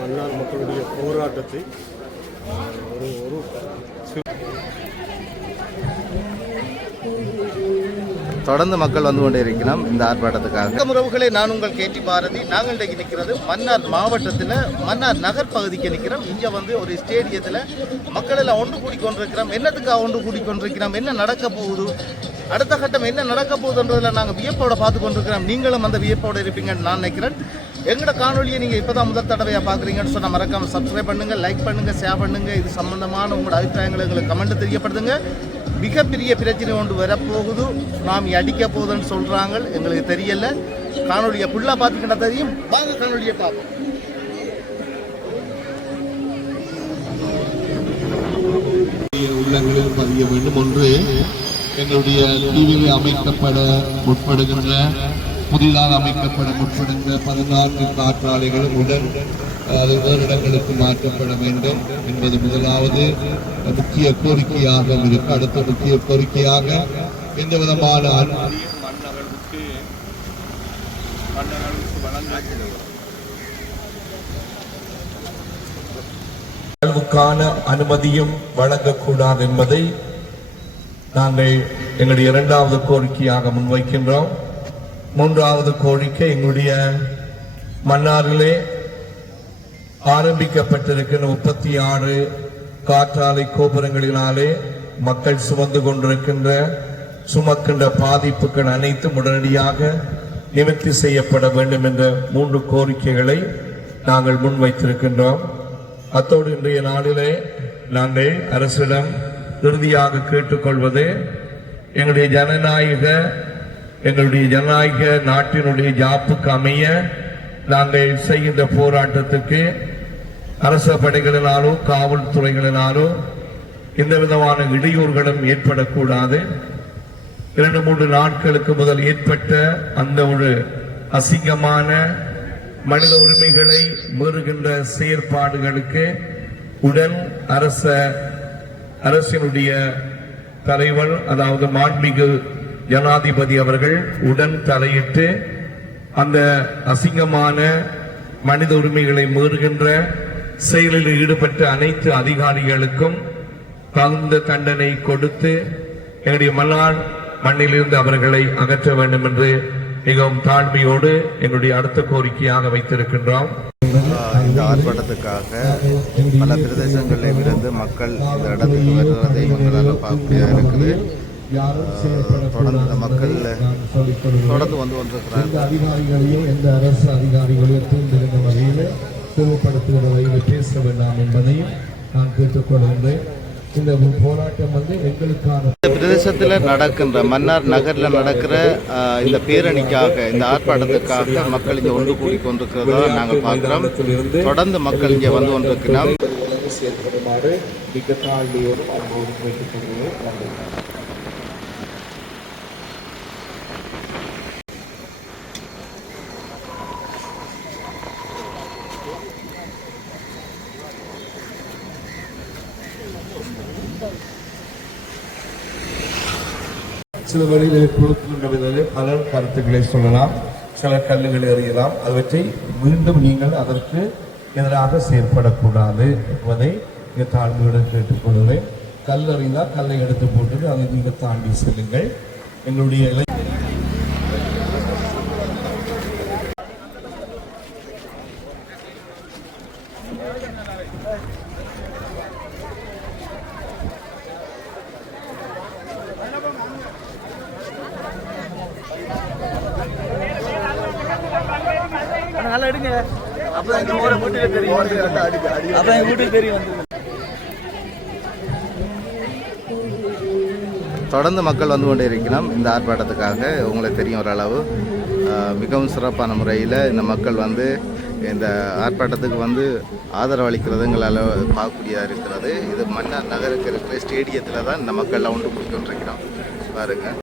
மன்னார் மக்களுடைய போராட்டத்தை ஒரு தொடர்ந்து மக்கள் வந்து கொண்டே இருக்கிறோம் இந்த ஆர்ப்பாட்டத்துக்காக. உறவுகளே, நான் உங்கள் கேட்டி பாரதி. நாங்கள் இன்றைக்கு நிற்கிறது மன்னார் மாவட்டத்தில் மன்னார் நகர் பகுதிக்கு நிற்கிறோம். இங்கே வந்து ஒரு ஸ்டேடியத்தில் மக்கள் எல்லாம் ஒன்று கூடிக்கொண்டிருக்கிறோம். என்னத்துக்காக ஒன்று கூடிக்கொண்டிருக்கிறோம், என்ன நடக்க போகுது, அடுத்த கட்டம் என்ன நடக்க போகுதுன்றதில் நாங்கள் வியப்போட பார்த்து கொண்டிருக்கிறோம். நீங்களும் அந்த வியப்போடு இருப்பீங்கன்னு நான் நினைக்கிறேன். எங்களோட காணொலியை நீங்கள் இப்போ தான் முதல் தடவையாக பார்க்குறீங்கன்னு சொன்னால் மறக்காமல் சப்ஸ்கிரைப் பண்ணுங்கள், லைக் பண்ணுங்கள், ஷேர் பண்ணுங்கள். இது சம்பந்தமான உங்களோட அபிப்பிராயங்களை எங்களுக்கு கமெண்ட் தெரியப்படுத்துங்க. மிகப்பெரிய பிரச்சனை ஒன்று வரப்போகுது, சுனாமி அடிக்க போகுதுன்னு சொல்கிறாங்க. எங்களுக்கு தெரியல. காணொலியை ஃபுல்லாக பார்த்துக்கிட்டா தெரியும். வாங்க காணொலியை பார்ப்போம். உள்ளங்களில் பதிய வேண்டும். ஒன்று, எங்களுடைய டிவியில் அமைக்கப்பட முற்படுகின்ற புதிதாக அமைக்கப்பட முற்படுகின்ற 14 காற்றாலைகளும் உடன் அது வேறு இடங்களுக்கு மாற்றப்பட வேண்டும் என்பது முதலாவது முக்கிய கோரிக்கையாக இருக்கு. அடுத்த முக்கிய கோரிக்கையாக எந்த விதமான வாழ்வுக்கான அனுமதியும் வழங்கக்கூடாது என்பதை நாங்கள் எங்களுடைய இரண்டாவது கோரிக்கையாக முன்வைக்கின்றோம். மூன்றாவது கோரிக்கை, எங்களுடைய மன்னாரிலே ஆரம்பிக்கப்பட்டிருக்கின்ற 36 காற்றாலை கோபுரங்களினாலே மக்கள் சுமக்கின்ற பாதிப்புகள் அனைத்தும் உடனடியாக நிவர்த்தி செய்யப்பட வேண்டும் என்ற 3 கோரிக்கைகளை நாங்கள் முன்வைத்திருக்கின்றோம். அத்தோடு இன்றைய நாளிலே நாங்கள் அரசிடம் இறுதியாக கேட்டுக்கொள்வது, எங்களுடைய ஜனநாயக நாட்டினுடைய ஜாப்புக்கு அமைய நாங்கள் செய்கின்ற போராட்டத்துக்கு அரச படைகளினாலோ காவல்துறைகளினாலோ எந்த விதமான இடையூறுகளும் ஏற்படக்கூடாது. 2-3 நாட்களுக்கு முதல் ஏற்பட்ட அந்த ஒரு அசிங்கமான மனித உரிமைகளை மீறுகின்ற செயற்பாடுகளுக்கு உடன் அரசினுடைய தலைவர், அதாவது மாண்புமிகு ஜனாதிபதி அவர்கள் உடன் தலையிட்டு அந்த அசிங்கமான மனித உரிமைகளை மீறுகின்ற செயலில் ஈடுபட்ட அனைத்து அதிகாரிகளுக்கும் தகுந்த தண்டனை கொடுத்து எங்களுடைய மன்னார் மண்ணிலிருந்து அவர்களை அகற்ற வேண்டும் என்று மிகவும் தாழ்மையோடு எங்களுடைய அடுத்த கோரிக்கையாக வைத்திருக்கின்றோம். இந்த ஆர்ப்பாட்டத்துக்காக பல பிரதேசங்களில் இருந்து மக்கள் இந்த இடத்துக்கு வருவதை எங்களால் பார்க்க இருக்குது. தொடர்ந்து மக்கள் தொடர்ந்து வந்து கொண்டிருக்கிறார்கள். அதிகாரிகளையும் எந்த அரசு அதிகாரிகளையும் தூண்டுகின்ற வகையில் தெளிவுபடுத்துகிற வகையில் பேச வேண்டாம் என்பதையும் நான் கேட்டுக்கொள்கின்றேன். இந்த போராட்டம் எங்களுக்கான பிரதேசத்தில் நடக்கின்ற மன்னார் நகரில் நடக்கிற இந்த பேரணிக்காக, இந்த ஆர்ப்பாட்டத்துக்காக மக்கள் இங்கே ஒன்று கூடி கொண்டிருக்கிறதா நாங்கள் பார்க்கிறோம். தொடர்ந்து மக்கள் இங்கே வந்து கொண்டிருக்கிறோம். செயல்படுமாறு மிக தாழ்மையோடும் அன்போடு கேட்டுக்கொள்கிறேன். சில வழிகளை கொடுக்கின்ற பலர் கருத்துக்களை சொல்லலாம், சில கல்லுகளை எறியலாம். அவற்றை மீண்டும் நீங்கள் அதற்கு எதிராக செயற்படக்கூடாது என்பதை தாழ்மையுடன் கேட்டுக்கொள்கிறேன். கல் அறிந்தால் கல்லை எடுத்து போட்டு அதை நீங்கள் தாண்டி செல்லுங்கள். எங்களுடைய நல்லா எடுங்க. அப்பதான் எங்க ஊரை வீட்டுக்கு தெரியும். அதான் எங்க வீட்டுக்கு தெரியும். தொடர்ந்து மக்கள் வந்து கொண்டே இருக்கிறோம் இந்த ஆர்ப்பாட்டத்துக்காக. உங்களுக்கு தெரியும், ஓரளவு மிகவும் சிறப்பான முறையில் இந்த மக்கள் வந்து இந்த ஆர்ப்பாட்டத்துக்கு வந்து ஆதரவு அளிக்கிறதுங்களால் பார்க்கக்கூடியதாக இருக்கிறது. இது மன்னார் நகருக்கு இருக்கிற ஸ்டேடியத்தில் தான் இந்த மக்கள்லாம் ஒன்று கூடிக்கொண்டிருக்கிறோம். பாருங்கள்,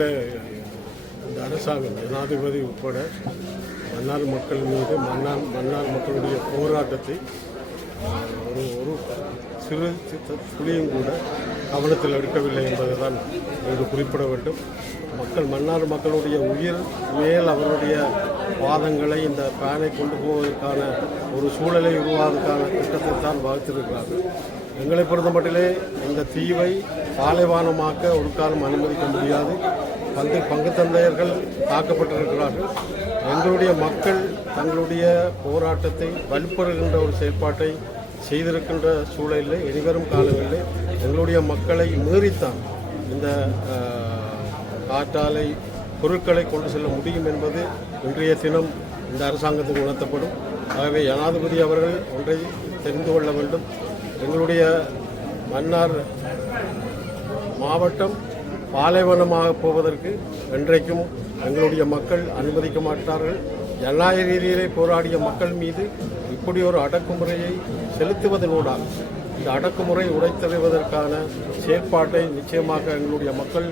இந்த அரசாங்கம் ஜனாதிபதி உட்பட மன்னார் மக்கள் மீது மன்னார் மக்களுடைய போராட்டத்தை ஒரு சிறு துளியும் கூட கவனத்தில் எடுக்கவில்லை என்பதை தான் இங்கு குறிப்பிட வேண்டும். மன்னார் மக்களுடைய உயிர் மேல் அவருடைய வாதங்களை இந்த பேனை கொண்டு போவதற்கான ஒரு சூழலை உருவாவதற்கான திட்டத்தை தான் வகுத்திருக்கிறார்கள். எங்களை பொறுத்த மட்டிலே இந்த தீவை பாலைவனமாக்க ஒரு காலம் அனுமதிக்க முடியாது. பங்கு தந்தையர்கள் தாக்கப்பட்டிருக்கிறார்கள். எங்களுடைய மக்கள் தங்களுடைய போராட்டத்தை வலுப்பெறுகின்ற ஒரு செயல்பாட்டை செய்திருக்கின்ற சூழலில் இனிவரும் காலங்களில் எங்களுடைய மக்களை மீறித்தான் இந்த காற்றாலை பொருட்களை கொண்டு செல்ல முடியும் என்பது இன்றைய தினம் இந்த அரசாங்கத்துக்கு உணர்த்தப்படும். ஆகவே ஜனாதிபதி அவர்கள் ஒன்றை தெரிந்து கொள்ள வேண்டும். எங்களுடைய மன்னார் மாவட்டம் பாலைவனமாக போவதற்கு என்றைக்கும் எங்களுடைய மக்கள் அனுமதிக்க மாட்டார்கள். ஜனநாயக ரீதியிலே போராடிய மக்கள் மீது இப்படி ஒரு அடக்குமுறையை செலுத்துவதனூடாக இந்த அடக்குமுறை உடைத்தெறிவதற்கான செயற்பாட்டை நிச்சயமாக எங்களுடைய மக்கள்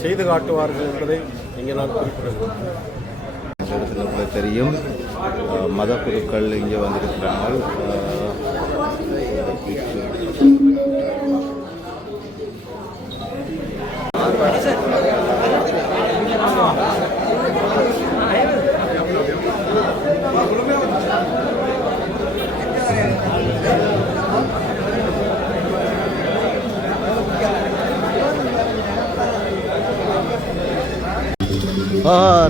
செய்து காட்டுவார்கள் என்பதை இங்கே நான் குறிப்பிடுகிறேன். உங்களுக்கு தெரியும், மத குருக்கள் இங்கே வந்திருக்கிறார்கள்.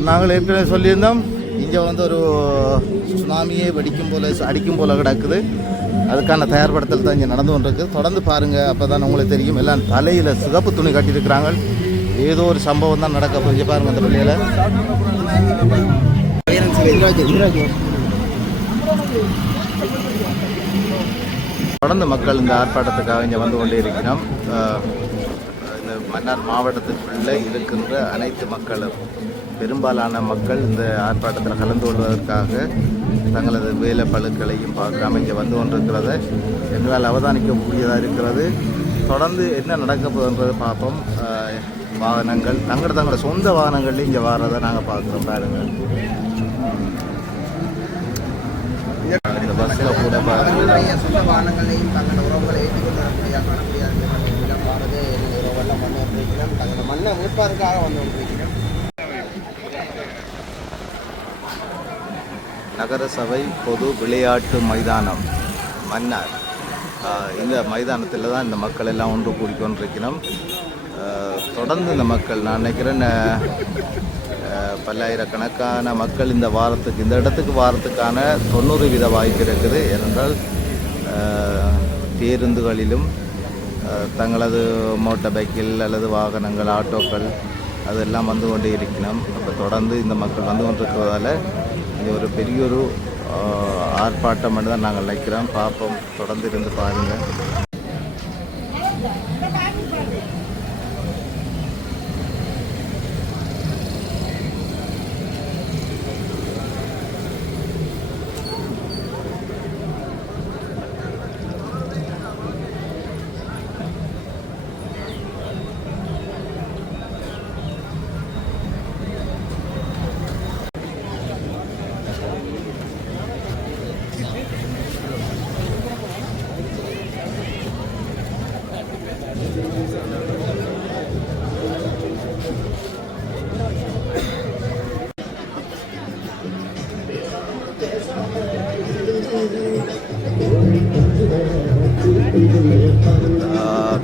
நாங்கள் ஏற்கனவே சொல்லியிருந்தோம், இங்கே வந்து ஒரு சுனாமியே அடிக்கும் போல கிடக்குது. அதுக்கான தயார்படுத்தல் தான் இங்கே நடந்து கொண்டிருக்கு. தொடர்ந்து பாருங்கள், அப்போ தான் உங்களுக்கு தெரியும். எல்லாம் தலையில் சிகப்பு துணி கட்டியிருக்கிறாங்க. ஏதோ ஒரு சம்பவம் தான் நடக்க போய் பாருங்கள். அந்த பள்ளியில் தொடர்ந்து மக்கள் இந்த ஆர்ப்பாட்டத்துக்காக இங்கே வந்து கொண்டே இருக்கிறோம். இந்த மன்னார் மாவட்டத்திற்குள்ளே இருக்கின்ற அனைத்து மக்களும், பெரும்பாலான மக்கள் இந்த ஆர்ப்பாட்டத்தில் கலந்து கொள்வதற்காக தங்களது வேலை பழுக்களையும் பார்க்காம இங்கே வந்து கொண்டிருக்கிறத எங்களால் அவதானிக்கக்கூடியதாக இருக்கிறது. தொடர்ந்து என்ன நடக்க போகுதுன்றதை பார்ப்போம். வாகனங்கள் தங்களோட சொந்த வாகனங்கள்லேயும் இங்கே வர்றதை நாங்கள் பார்க்குறோம். பாருங்கள், இந்த பஸ்ஸில் கூட பாருங்கள் சொந்த வாகனங்களையும் தங்களோட உறவுகளை ஏற்றுக்கொள்ள முடியாது. தங்களோட மண்ணை மீட்பதற்காக வந்து கொண்டிருக்கிறோம். நகரசபை பொது விளையாட்டு மைதானம் மன்னார். இந்த மைதானத்தில் தான் இந்த மக்கள் எல்லாம் ஒன்று கூடிக்கொண்டிருக்கிறோம். தொடர்ந்து இந்த மக்கள், நான் நினைக்கிறேன் பல்லாயிரக்கணக்கான மக்கள் இந்த இடத்துக்கு வாரத்துக்கான 90% வாய்ப்பு இருக்குது. ஏனென்றால் பேருந்துகளிலும் தங்களது மோட்டார் பைக்கில் அல்லது வாகனங்கள், ஆட்டோக்கள் அதெல்லாம் வந்து கொண்டே இருக்கணும். அப்போ தொடர்ந்து இந்த மக்கள் வந்து கொண்டிருக்கிறதால இது ஒரு பெரிய ஒரு ஆர்ப்பாட்டம் தான் நாங்கள் நினைக்கிறோம். பார்ப்போம், தொடர்ந்து இருந்து பாருங்கள்.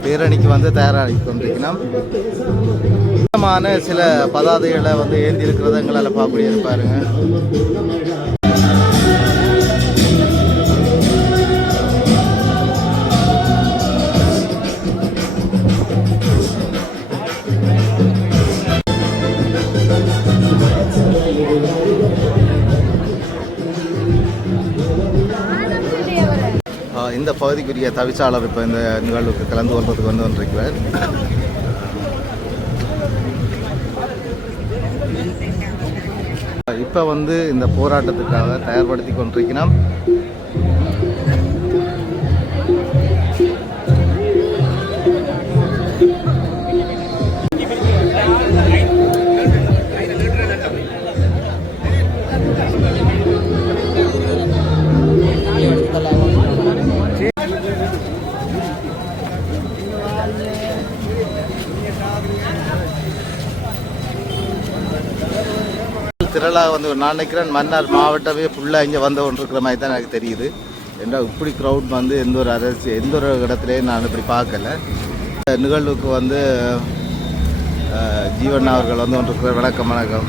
பேரணிக்கு வந்து தயாராகி கொண்டிருக்கணும். சில பதாதைகளை வந்து ஏந்தி இருக்கிறத எங்களால் பார்க்கக்கூடியது பாருங்க. இந்த பகுதிக்குரிய தவிசாளர் இப்போ இந்த நிகழ்வுக்கு கலந்து கொள்வதற்கு வந்து கொண்டிருக்கிறார். இப்போ வந்து இந்த போராட்டத்துக்காக தயார்படுத்தி கொண்டிருக்கிறோம். திரளாக வந்து நான் நினைக்கிறேன் மன்னார் மாவட்டமே ஃபுல்லாக இங்கே வந்து கொண்டிருக்கிற மாதிரி தான் எனக்கு தெரியுது. ஏன்னா இப்படி க்ரௌட் வந்து எந்த ஒரு இடத்துலையும் நான் இப்படி பார்க்கல. நிகழ்வுக்கு வந்து ஜீவன் அவர்கள் வந்து கொண்டிருக்கிற வணக்கம்.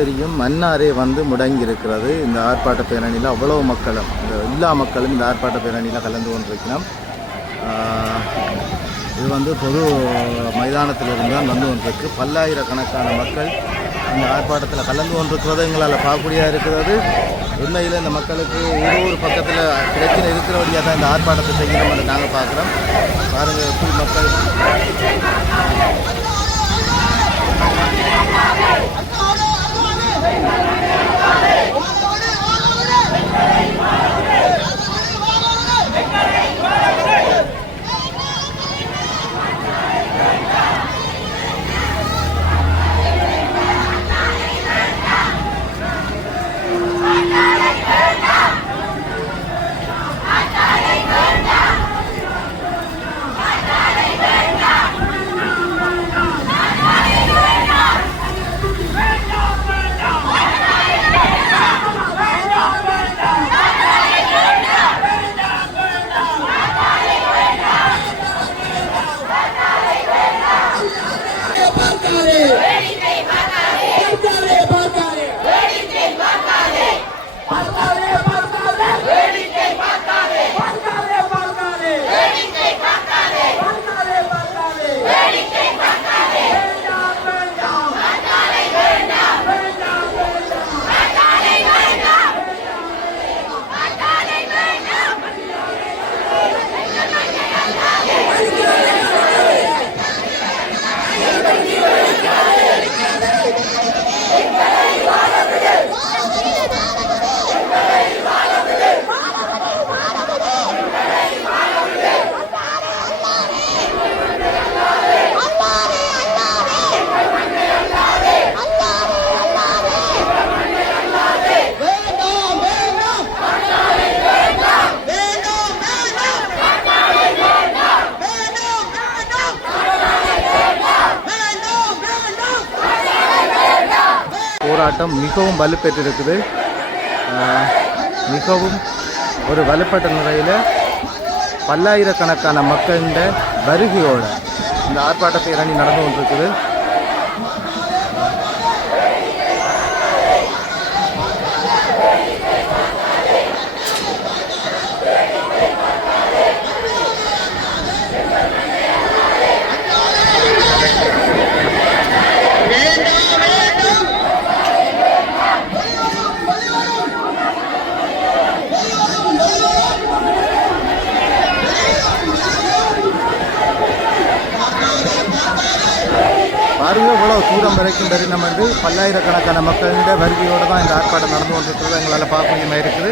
தெரியும் மன்னாரே வந்து முடங்கி இருக்கிறது. இந்த ஆர்ப்பாட்ட பேரணியில் அவ்வளவு மக்களும் எல்லா மக்களும் இந்த ஆர்ப்பாட்ட பேரணியில் கலந்து கொண்டிருக்கலாம். இது வந்து பொது மைதானத்திலிருந்து தான் வந்து கொண்டிருக்கு. பல்லாயிரக்கணக்கான மக்கள் இந்த ஆர்ப்பாட்டத்தில் கலந்து கொண்டிருக்கிறது எங்களால் பார்க்கக்கூடியதாக இருக்கிறது. உண்மையில் இந்த மக்களுக்கு ஒரு பக்கத்தில் பிரச்சனை இருக்கிறபடியாக தான் இந்த ஆர்ப்பாட்டத்தை செய்கிறோம் என்று நாங்கள் பார்க்குறோம். பாருங்கள் எப்படி மக்கள் போராட்டம் மிகவும் வலுப்பெற்றிருக்குது. மிகவும் ஒரு வலுப்பட்ட நிலையில் பல்லாயிரக்கணக்கான மக்களின் வருகையோடு இந்த ஆர்ப்பாட்ட பேரணி நடந்து கொண்டிருக்குது. பாருங்க, இவ்வளோ தூரம் வரைக்கும் நம்ம வந்து பல்லாயிரக்கணக்கான மக்களின் வருகையோடு தான் இந்த ஆர்ப்பாட்டம் நடந்து கொண்டிருக்கிறது எங்களால் பார்க்க முடியுமா இருக்குது.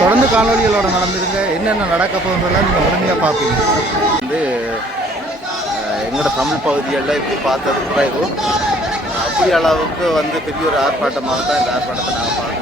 தொடர்ந்து காணொலிகளோட நடந்துருங்க. என்னென்ன நடக்க போகிறதெல்லாம் நீங்கள் உடனடியாக பார்ப்பீங்க. வந்து எங்களோட தமிழ் பகுதிகளில் இப்படி பார்த்தது குறைவு. அப்படி அளவுக்கு வந்து பெரிய ஒரு ஆர்ப்பாட்டமாக தான் இந்த ஆர்ப்பாட்டத்தை நாங்கள் பார்க்குறோம்.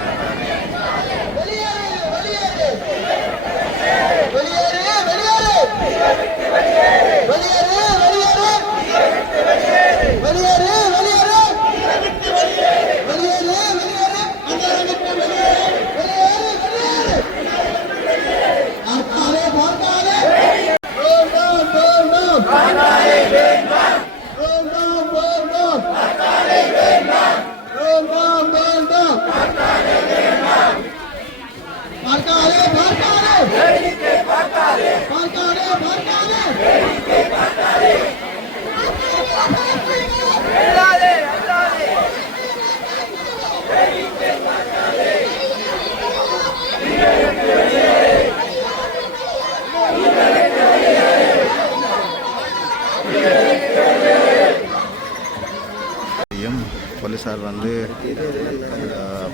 போலீஸார் வந்து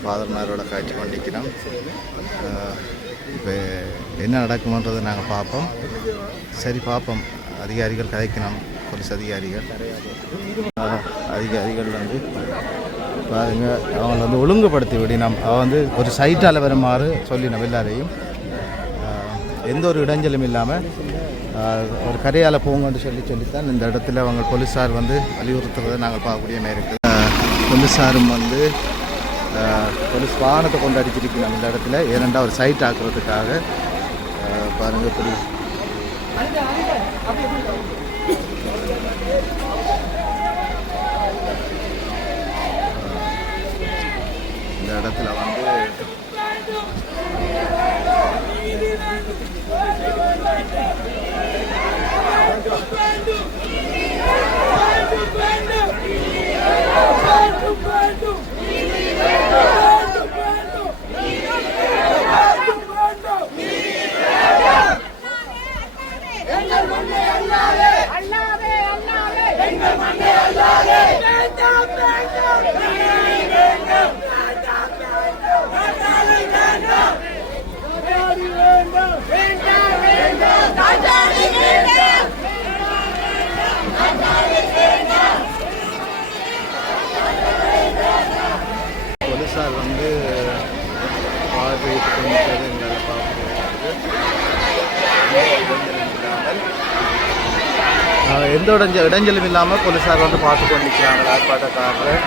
ஃபாதர்மாரோட காட்சி கொண்டிருக்கிறோம். இப்போ என்ன நடக்குமன்றதை நாங்கள் பார்ப்போம். சரி, பார்ப்போம். அதிகாரிகள் கதைக்கணும். போலீஸ் அதிகாரிகள் வந்து பாருங்க, அவங்கள வந்து ஒழுங்குபடுத்தி விடினோம். அவள் வந்து ஒரு சைட்டால் வருமாறு சொல்லினோம் எல்லாரையும். எந்த ஒரு இடைஞ்சலும் இல்லாமல் ஒரு கரையால் போங்கன்னு சொல்லித்தான் இந்த இடத்துல அவங்க போலீஸார் வந்து வலியுறுத்துறதை நாங்கள் பார்க்கக்கூடிய மாதிரி இருக்குது. போலீஸாரும் வந்து போலீஸ் வாகனத்தை கொண்டு அடிச்சிருக்கணும் இந்த இடத்துல. ஏனெண்டா ஒரு சைட் ஆக்குறதுக்காக. பாருங்கள், இப்படி இந்த இடத்துல வந்து போலீஸார் வந்து பார்வையிட்டு கொண்டிருக்கிறது எங்களால் பார்க்க எந்த இடைஞ்சலும் இல்லாமல் போலீஸார் வந்து பார்த்து கொண்டிருக்கிறாங்க ஆர்ப்பாட்டக்காரர்.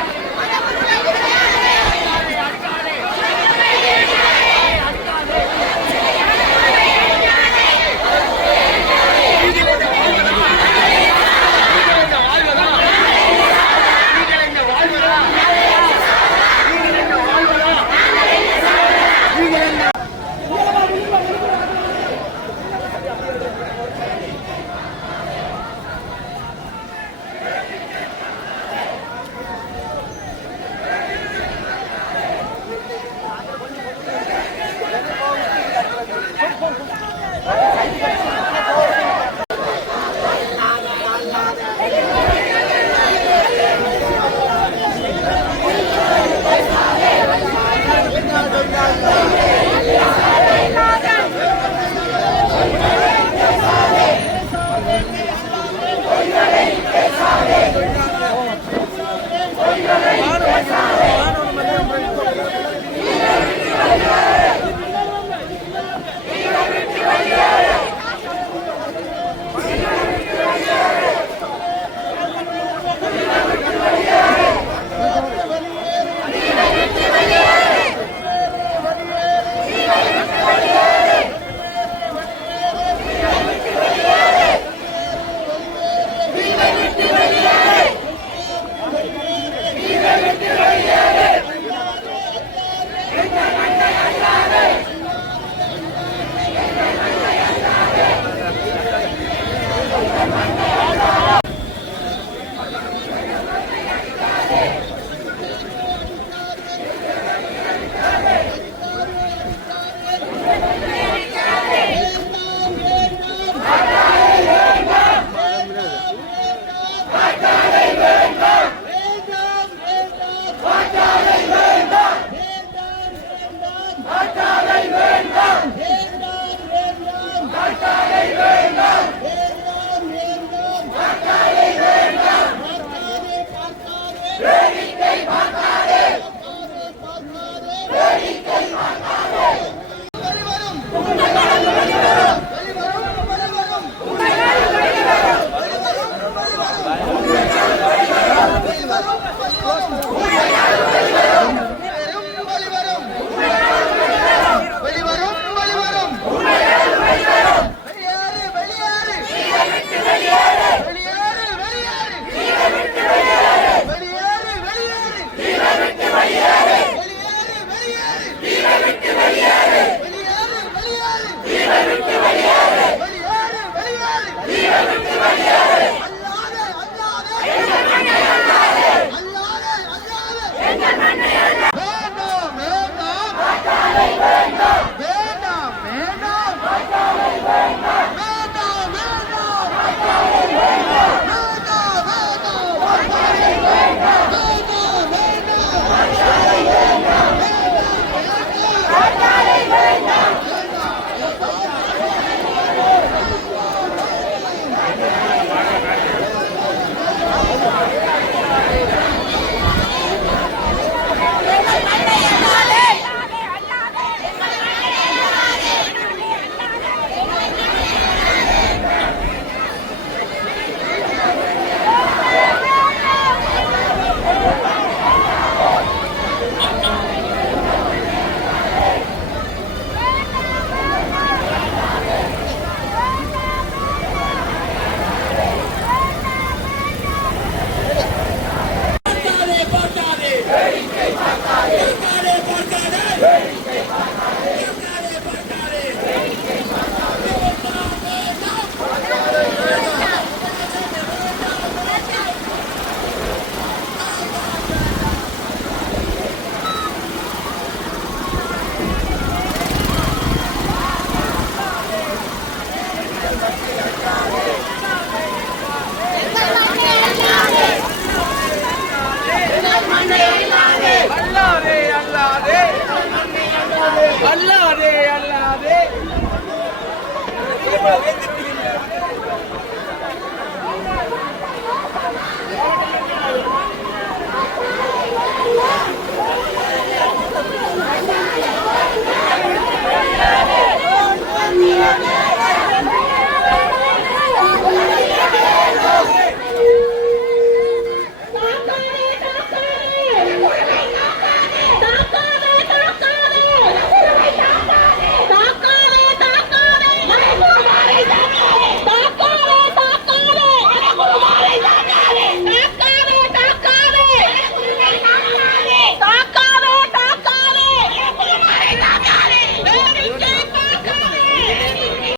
அல்லாதே